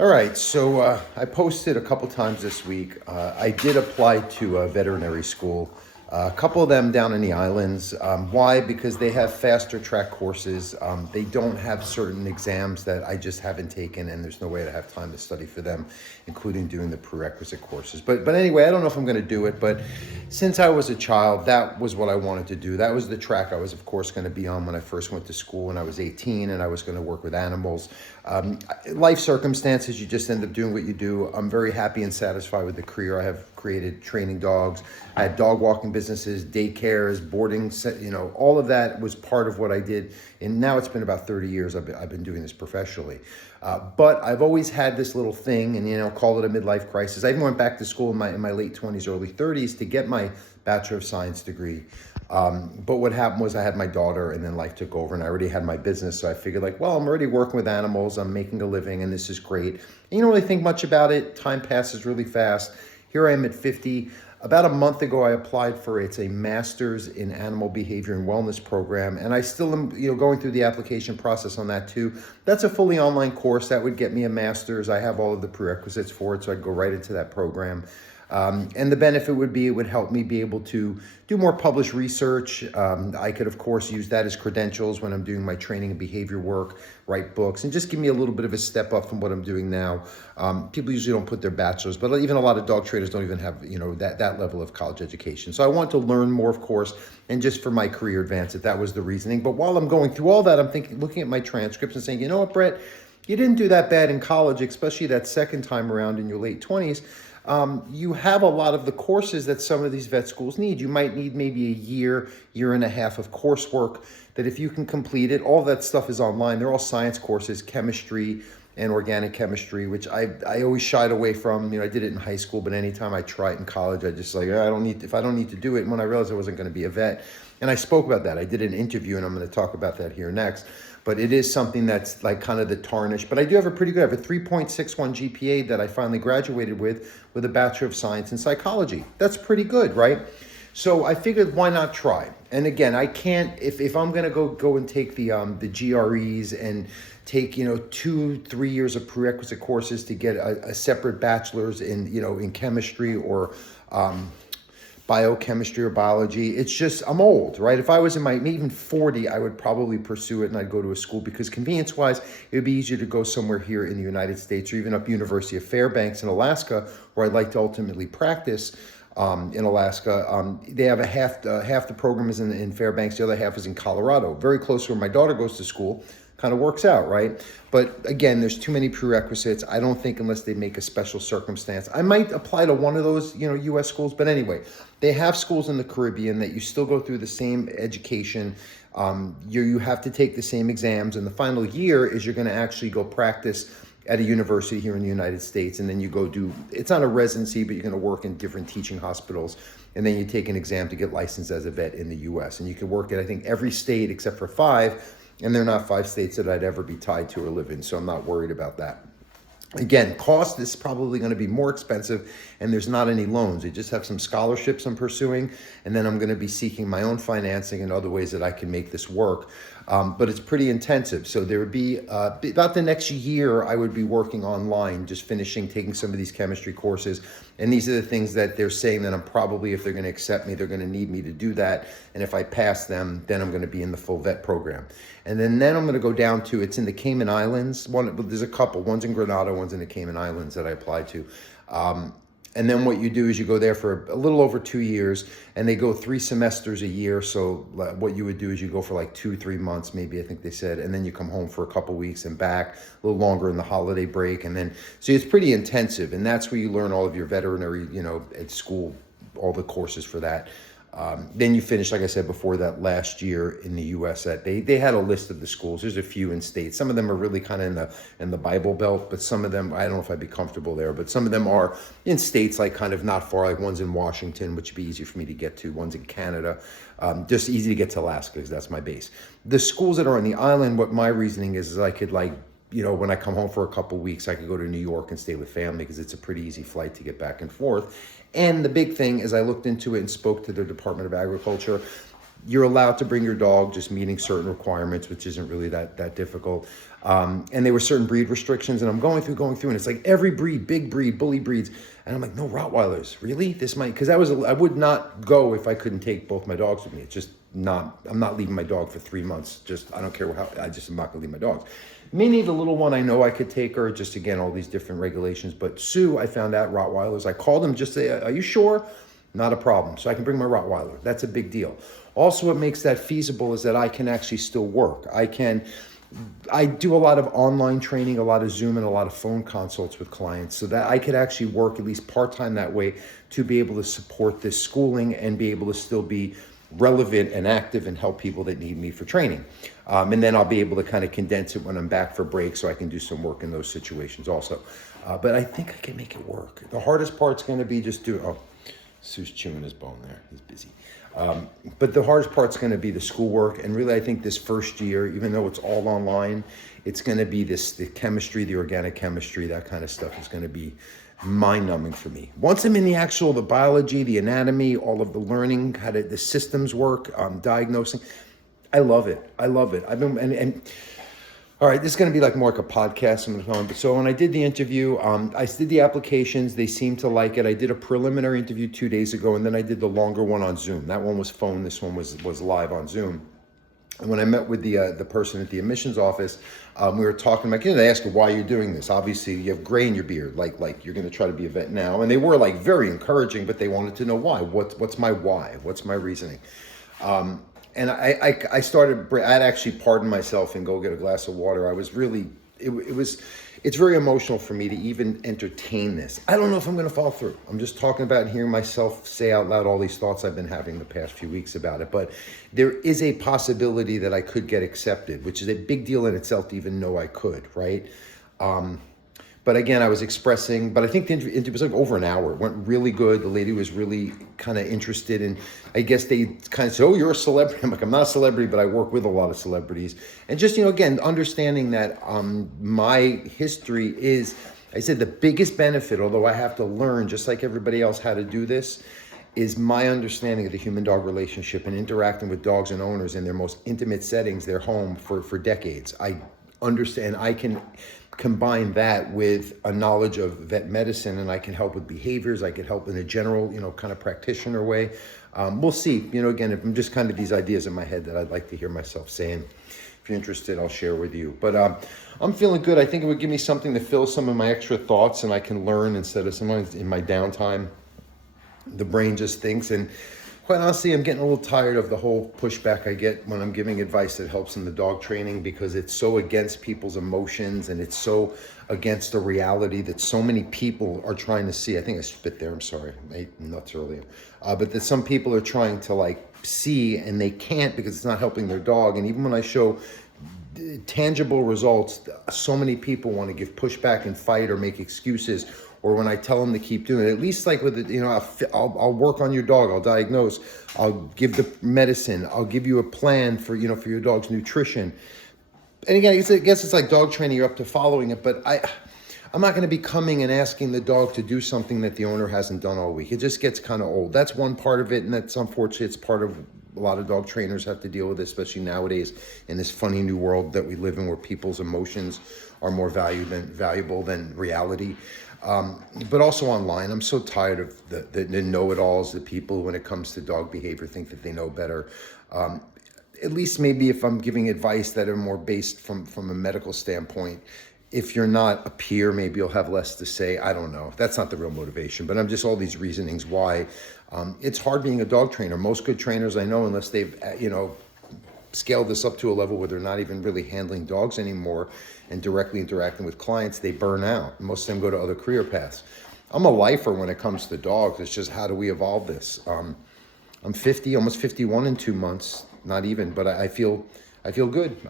All right, so I posted a couple times this week. I did apply to a veterinary school, a couple of them down in the islands. Why? Because they have faster track courses. They don't have certain exams that I just haven't taken, and there's no way to have time to study for them, including doing the prerequisite courses. But anyway, I don't know if I'm going to do it, but since I was a child, that was what I wanted to do. That was the track I was, of course, going to be on when I first went to school when I was 18, and I was going to work with animals. Life circumstances, you just end up doing what you do. I'm very happy and satisfied with the career I have created, training dogs. I had dog walking businesses, daycares, boarding, all of that was part of what I did. And now it's been about 30 years I've been doing this professionally. But I've always had this little thing, and call it a midlife crisis. I even went back to school in my late 20s, early 30s to get my Bachelor of Science degree. But what happened was I had my daughter, and then life took over, and I already had my business. So I figured I'm already working with animals. I'm making a living, and this is great. And you don't really think much about it. Time passes really fast. Here I am at 50. About a month ago, I applied for it's a master's in animal behavior and wellness program, and I still am, going through the application process on that too. That's a fully online course that would get me a master's. I have all of the prerequisites for it, so I'd go right into that program. And the benefit would be it would help me be able to do more published research. I could, of course, use that as credentials when I'm doing my training and behavior work, write books, and just give me a little bit of a step up from what I'm doing now. People usually don't put their bachelor's, but even a lot of dog trainers don't even have, that level of college education. So I want to learn more, of course, and just for my career advance, that was the reasoning. But while I'm going through all that, I'm looking at my transcripts and saying, you know what, Brett, you didn't do that bad in college, especially that second time around in your late 20s. You have a lot of the courses that some of these vet schools need. You might need maybe a year and a half of coursework that if you can complete it, all that stuff is online. They're all science courses, chemistry and organic chemistry, which I always shied away from. I did it in high school, but anytime I try it in college, I just if I don't need to do it. And when I realized I wasn't going to be a vet, and I spoke about that, I did an interview, and I'm going to talk about that here next. But it is something that's like kind of the tarnish. But I do have a 3.61 GPA that I finally graduated with a Bachelor of Science in Psychology. That's pretty good, right? So I figured, why not try? And again, I can't, if I'm going to go and take the GREs and take, 2-3 years of prerequisite courses to get a separate bachelor's in chemistry or biochemistry or biology. It's just, I'm old, right? If I was in even 40, I would probably pursue it and I'd go to a school because convenience-wise, it would be easier to go somewhere here in the United States or even up University of Fairbanks in Alaska, where I'd like to ultimately practice in Alaska. They have half the program is in Fairbanks, the other half is in Colorado, very close to where my daughter goes to school. Kind of works out, right? But again, there's too many prerequisites. I don't think unless they make a special circumstance. I might apply to one of those, U.S. schools. But anyway, they have schools in the Caribbean that you still go through the same education. You have to take the same exams. And the final year is you're going to actually go practice at a university here in the United States. And then you go it's not a residency, but you're going to work in different teaching hospitals. And then you take an exam to get licensed as a vet in the U.S. And you can work at, I think, every state except for 5. And they're not 5 states that I'd ever be tied to or live in, so I'm not worried about that. Again, cost is probably going to be more expensive, and there's not any loans. I just have some scholarships I'm pursuing, and then I'm going to be seeking my own financing and other ways that I can make this work. But it's pretty intensive. So there would be about the next year, I would be working online, just taking some of these chemistry courses. And these are the things that they're saying that I'm probably, if they're going to accept me, they're going to need me to do that. And if I pass them, then I'm going to be in the full vet program. And then I'm going to go down to, it's in the Cayman Islands. There's a couple, one's in Grenada, one's in the Cayman Islands that I applied to. And then what you do is you go there for a little over 2 years, and they go 3 semesters a year. So what you would do is you go for 2-3 months, maybe, I think they said, and then you come home for a couple weeks and back a little longer in the holiday break. And then, so it's pretty intensive. And that's where you learn all of your veterinary, at school, all the courses for that. Then you finish, like I said before, that last year in the U.S. that they had a list of the schools. There's a few in states. Some of them are really kind of in the Bible Belt, but some of them, I don't know if I'd be comfortable there, but some of them are in states kind of not far, one's in Washington, which would be easy for me to get to. One's in Canada, just easy to get to Alaska because that's my base. The schools that are on the island, what my reasoning is I could when I come home for a couple weeks, I could go to New York and stay with family because it's a pretty easy flight to get back and forth. And the big thing is I looked into it and spoke to the Department of Agriculture. you're allowed to bring your dog, just meeting certain requirements, which isn't really that difficult. And there were certain breed restrictions, and I'm going through, and it's like every breed, big breed, bully breeds. And I'm like, no Rottweilers, really? This might, because I would not go if I couldn't take both my dogs with me. It's just not, I'm not leaving my dog for 3 months. Just, I don't care how, I just am not gonna leave my dogs. Minnie, the little one, I know I could take her, just again, all these different regulations. But Sue, I found out Rottweilers, I called them, just say, are you sure? Not a problem. So I can bring my Rottweiler. That's a big deal. Also, what makes that feasible is that I can actually still work. I do a lot of online training, a lot of Zoom, and a lot of phone consults with clients, so that I could actually work at least part-time that way to be able to support this schooling and be able to still be relevant and active and help people that need me for training. And then I'll be able to kind of condense it when I'm back for break, so I can do some work in those situations also. But I think I can make it work. The hardest part's going to be just Sue's chewing his bone there. He's busy. But the hardest part's going to be the schoolwork. And really, I think this first year, even though it's all online, it's going to be the chemistry, the organic chemistry, that kind of stuff is going to be mind-numbing for me. Once I'm in the biology, the anatomy, all of the learning, how the systems work, diagnosing, I love it. I've been, all right, this is going to be more like a podcast. So when I did the interview, I did the applications. They seemed to like it. I did a preliminary interview 2 days ago, and then I did the longer one on Zoom. That one was phone. This one was live on Zoom. And when I met with the person at the admissions office, we were talking about, they asked why you're doing this. Obviously, you have gray in your beard, like you're going to try to be a vet now. And they were very encouraging, but they wanted to know why. What's my why? What's my reasoning? And I started, I'd actually pardon myself and go get a glass of water. I was really, it's very emotional for me to even entertain this. I don't know if I'm going to fall through. I'm just talking about hearing myself say out loud all these thoughts I've been having the past few weeks about it. But there is a possibility that I could get accepted, which is a big deal in itself to even know I could, right? But again, I was expressing, but I think the interview was over an hour. It went really good. The lady was really kind of interested in, I guess they kind of said, oh, you're a celebrity. I'm like, I'm not a celebrity, but I work with a lot of celebrities. And just, again, understanding that my history is, I said the biggest benefit, although I have to learn just like everybody else how to do this, is my understanding of the human-dog relationship and interacting with dogs and owners in their most intimate settings, their home, for decades. I understand, I can combine that with a knowledge of vet medicine, and I can help with behaviors. I can help in a general, kind of practitioner way. We'll see, again, if I'm just kind of these ideas in my head that I'd like to hear myself saying. If you're interested, I'll share with you. But I'm feeling good. I think it would give me something to fill some of my extra thoughts, and I can learn instead of sometimes in my downtime, the brain just thinks. And quite honestly, I'm getting a little tired of the whole pushback I get when I'm giving advice that helps in the dog training, because it's so against people's emotions and it's so against the reality that so many people are trying to see. I think I spit there, I'm sorry, I ate nuts earlier. But that some people are trying to see, and they can't because it's not helping their dog. And even when I show tangible results, so many people want to give pushback and fight or make excuses. Or when I tell them to keep doing it, at least with it, I'll work on your dog, I'll diagnose, I'll give the medicine, I'll give you a plan for your dog's nutrition. And again, I guess it's like dog training, you're up to following it, but I'm not going to be coming and asking the dog to do something that the owner hasn't done all week. It just gets kind of old. That's one part of it, and that's unfortunately, it's part of a lot of dog trainers have to deal with, especially nowadays in this funny new world that we live in, where people's emotions are more valuable than reality. But also online, I'm so tired of the know-it-alls, the people when it comes to dog behavior think that they know better. At least maybe if I'm giving advice that are more based from a medical standpoint, if you're not a peer, maybe you'll have less to say. I don't know. That's not the real motivation, but I'm just all these reasonings why. It's hard being a dog trainer. Most good trainers I know, unless they've, scaled this up to a level where they're not even really handling dogs anymore and directly interacting with clients, they burn out. Most of them go to other career paths. I'm a lifer when it comes to dogs. It's just, how do we evolve this? I'm 50, almost 51 in 2 months, not even, but I feel good. I